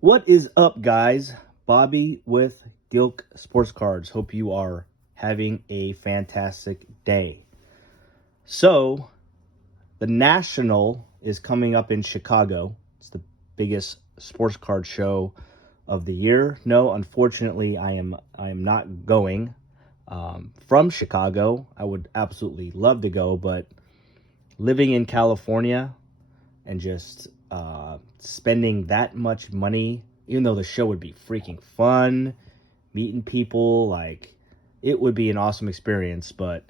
What is up, guys? Bobby with Gilk Sports Cards. Hope you are having a fantastic day. So, the National is coming up in Chicago. It's the biggest sports card show of the year. No, unfortunately, I am not going from Chicago. I would absolutely love to go, but living in California and just spending that much money, even though the show would be freaking fun, meeting people, like it would be an awesome experience. But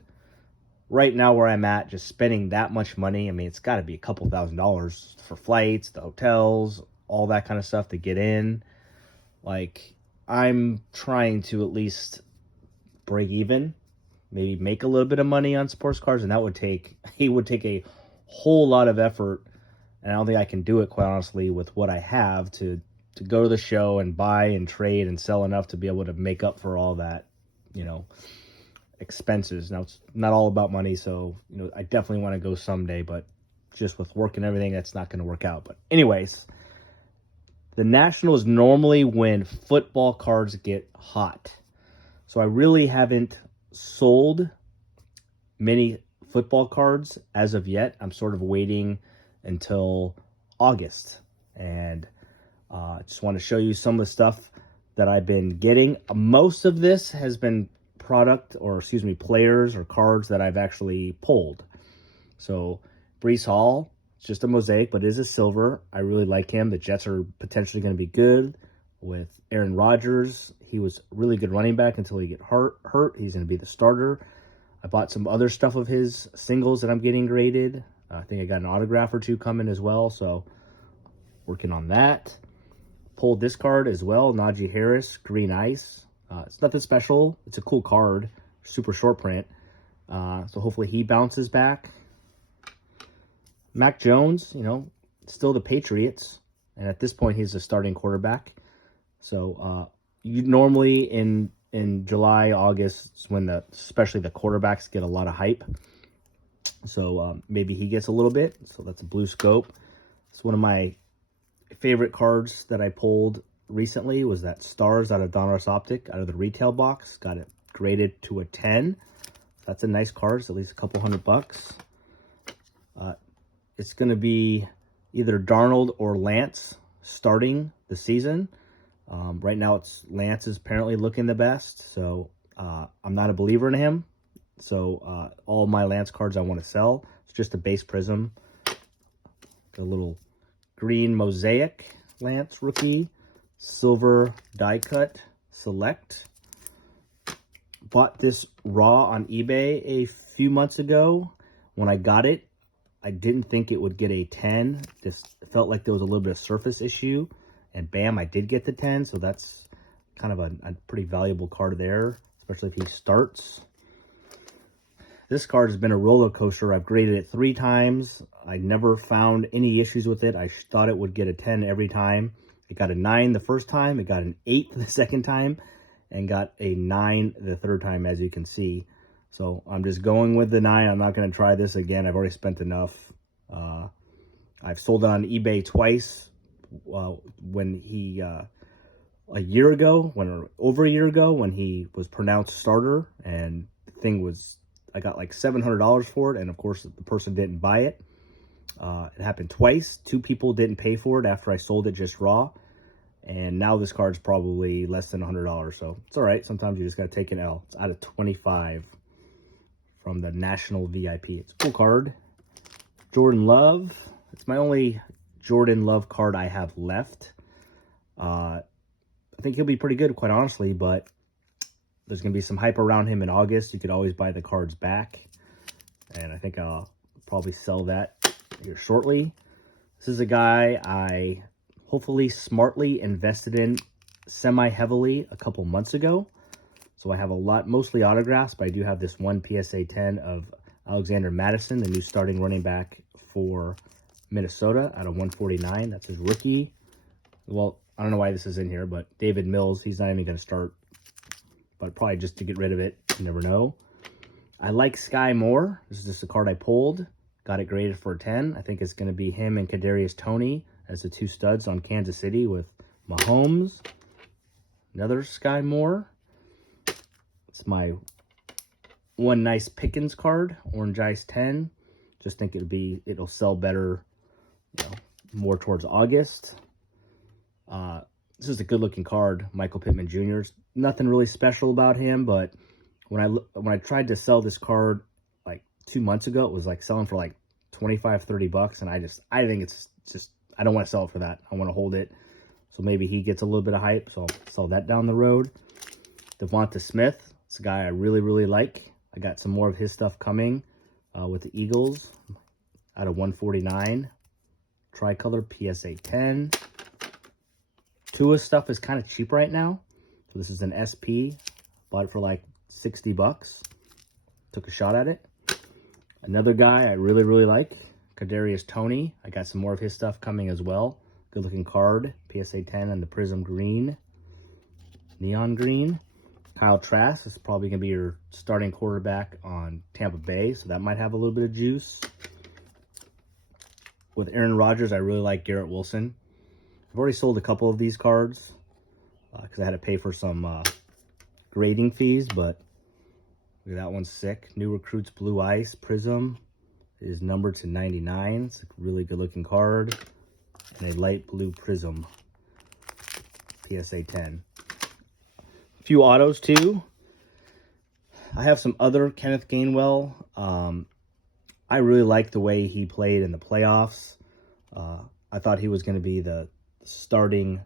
right now, where I'm at, just spending that much money, I mean, it's got to be a couple $1,000s for flights, the hotels, all that kind of stuff to get in. Like, I'm trying to at least break even, maybe make a little bit of money on sports cards, and that would take it would take a whole lot of effort, and I don't think I can do it, quite honestly, with what I have to go to the show and buy and trade and sell enough to be able to make up for all that, you know, expenses. Now, it's not all about money, so, I definitely want to go someday, but just with work and everything, that's not going to work out. But anyways, the Nationals normally when football cards get hot. So I really haven't sold many football cards as of yet. I'm sort of waiting until August. And I just want to show you some of the stuff that I've been getting. Most of this has been players or cards that I've actually pulled. So Brees Hall, it's just a mosaic, but it is a silver. I really like him. The Jets are potentially going to be good with Aaron Rodgers. He was a really good running back until he get hurt. He's going to be the starter. I bought some other stuff of his singles that I'm getting graded. I think I got an autograph or two coming as well, so working on that. Pulled this card as well, Najee Harris, Green Ice. It's nothing special. It's a cool card, super short print. So hopefully he bounces back. Mac Jones, still the Patriots, and at this point he's a starting quarterback. So you normally in July, August, is when especially the quarterbacks get a lot of hype. So maybe he gets a little bit. So that's a blue scope. It's one of my favorite cards that I pulled recently was that Stars out of Donruss Optic out of the retail box. Got it graded to a 10. That's a nice card. It's at least a couple $100. It's going to be either Darnold or Lance starting the season. Right now, Lance is apparently looking the best, so I'm not a believer in him. So all my Lance cards I want to sell. It's just a base prism. The little green mosaic Lance rookie, silver die cut select. Bought this raw on eBay a few months ago. When I got it, I didn't think it would get a 10. Just felt like there was a little bit of surface issue. And bam, I did get the 10. So that's kind of a pretty valuable card there, especially if he starts. This card has been a roller coaster. I've graded it 3 times. I never found any issues with it. I thought it would get a 10 every time. It got a 9 the first time. It got an 8 the second time. And got a 9 the third time, as you can see. So I'm just going with the 9. I'm not going to try this again. I've already spent enough. I've sold it on eBay twice. When he over a year ago, when he was pronounced starter, and the thing was, I got like $700 for it, and of course the person didn't buy it. It happened twice. 2 people didn't pay for it after I sold it just raw. And now this card's probably less than $100, so it's all right. Sometimes you just got to take an L. It's out of 25 from the National VIP. It's a cool card. Jordan Love. It's my only Jordan Love card I have left. I think he'll be pretty good, quite honestly, but there's going to be some hype around him in August. You could always buy the cards back, and I think I'll probably sell that here shortly. This is a guy I hopefully smartly invested in semi-heavily a couple months ago. So I have a lot, mostly autographs, but I do have this one PSA 10 of Alexander Madison, the new starting running back for Minnesota out of 149. That's his rookie. Well, I don't know why this is in here, but David Mills, he's not even going to start, but probably just to get rid of it. You never know. I like Sky Moore. This is just a card I pulled. Got it graded for a 10. I think it's going to be him and Kadarius Toney as the 2 studs on Kansas City with Mahomes. Another Sky Moore. It's my one nice Pickens card, Orange Ice 10. Just think it'll sell better, more towards August. This is a good looking card, Michael Pittman Jr. Nothing really special about him, but when I tried to sell this card like 2 months ago, it was like selling for like 25, 30 bucks, and I think it's just, I don't want to sell it for that. I want to hold it. So maybe he gets a little bit of hype, so I'll sell that down the road. Devonta Smith, it's a guy I really, really like. I got some more of his stuff coming with the Eagles out of 149. Tricolor PSA 10. Tua stuff is kind of cheap right now. So this is an SP. Bought it for like 60 bucks. Took a shot at it. Another guy I really, really like, Kadarius Toney. I got some more of his stuff coming as well. Good looking card. PSA 10 and the Prism Green. Neon Green. Kyle Trask is probably going to be your starting quarterback on Tampa Bay, so that might have a little bit of juice. With Aaron Rodgers, I really like Garrett Wilson. I've already sold a couple of these cards because I had to pay for some grading fees, but look at that one's sick. New Recruits Blue Ice Prism is numbered to 99. It's a really good looking card. And a light blue Prism PSA 10. A few autos too. I have some other Kenneth Gainwell. I really liked the way he played in the playoffs. I thought he was going to be the starting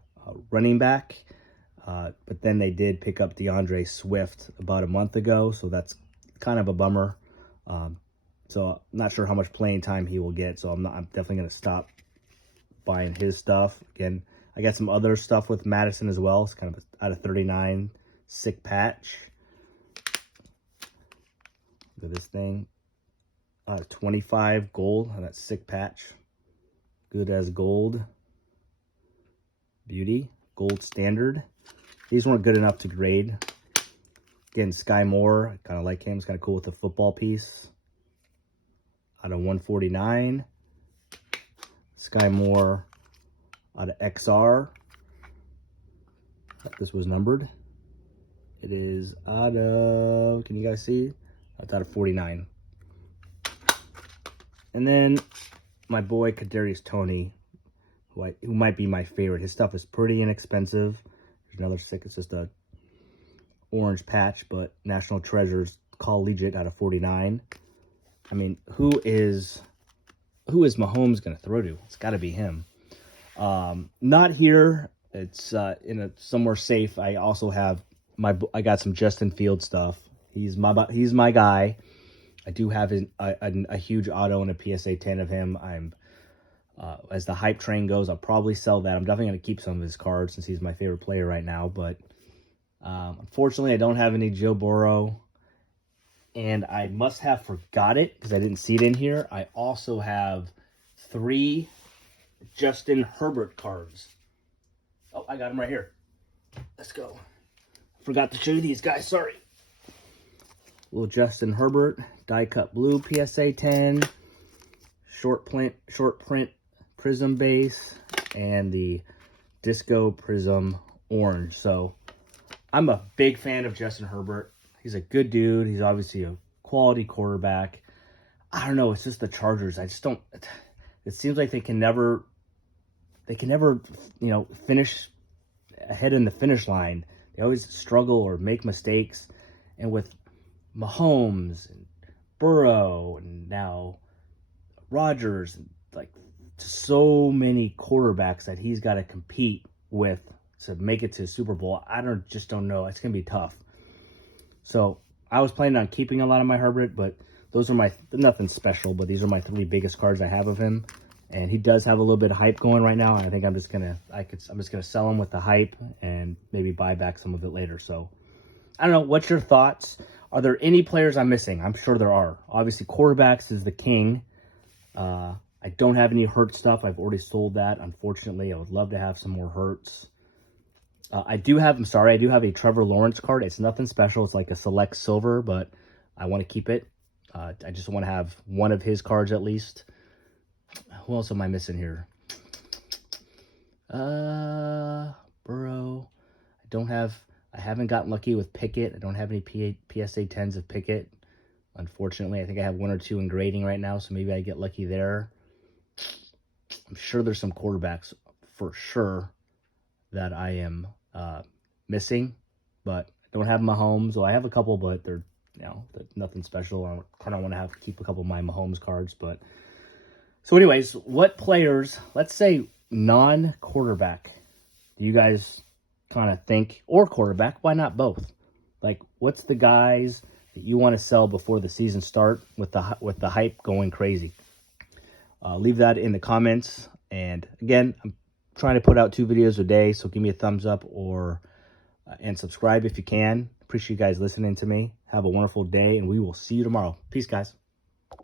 running back. But then they did pick up DeAndre Swift about a month ago, so that's kind of a bummer. So I'm not sure how much playing time he will get, so I'm definitely going to stop buying his stuff. Again, I got some other stuff with Madison as well. It's kind of out of 39, sick patch. Look at this thing. 25 gold. That sick patch. Good as gold. Beauty. Gold standard. These weren't good enough to grade. Again, Sky Moore. I kind of like him. It's kind of cool with the football piece. Out of 149. Sky Moore out of XR. This was numbered. It is out of, can you guys see? It's out of 49. And then my boy Kadarius Toney, who might be my favorite. His stuff is pretty inexpensive. There's another sick. It's just a orange patch, but National Treasures Collegiate out of 49. I mean, who is Mahomes going to throw to? It's got to be him. Not here. It's in somewhere safe. I also have I got some Justin Fields stuff. He's my guy. I do have a huge auto and a PSA 10 of him. As the hype train goes, I'll probably sell that. I'm definitely going to keep some of his cards since he's my favorite player right now. But unfortunately, I don't have any Joe Burrow. And I must have forgot it because I didn't see it in here. I also have 3 Justin Herbert cards. Oh, I got them right here. Let's go. Forgot to show you these guys. Sorry. Little Justin Herbert. Die cut blue PSA 10. Short print Prism base. And the Disco Prism orange. So I'm a big fan of Justin Herbert. He's a good dude. He's obviously a quality quarterback. I don't know. It's just the Chargers. I just don't. It seems like they can never, finish ahead in the finish line. They always struggle or make mistakes. And with Mahomes and Burrow and now Rodgers, like so many quarterbacks that he's got to compete with to make it to Super Bowl. Just don't know. It's gonna be tough. So I was planning on keeping a lot of my Herbert, but those are nothing special, but these are my 3 biggest cards I have of him. And he does have a little bit of hype going right now. And I think I'm just gonna sell him with the hype and maybe buy back some of it later. So I don't know. What's your thoughts? Are there any players I'm missing? I'm sure there are. Obviously, quarterbacks is the king. I don't have any Hurts stuff. I've already sold that. Unfortunately, I would love to have some more Hurts. I do have a Trevor Lawrence card. It's nothing special. It's like a select silver, but I want to keep it. I just want to have one of his cards at least. Who else am I missing here? I haven't gotten lucky with Pickett. I don't have any PSA 10s of Pickett. Unfortunately, I think I have 1 or 2 in grading right now, so maybe I get lucky there. I'm sure there's some quarterbacks for sure that I am missing, but I don't have Mahomes. Well, I have a couple, but they're nothing special. I kind of want to keep a couple of my Mahomes cards, but so anyways, what players, let's say non-quarterback, do you guys kind of think, or quarterback, why not both? Like, what's the guys that you want to sell before the season start with the hype going crazy? Leave that in the comments. And again, I'm trying to put out 2 videos a day, so give me a thumbs up and subscribe if you can. Appreciate you guys listening to me. Have a wonderful day, and we will see you tomorrow. Peace, guys.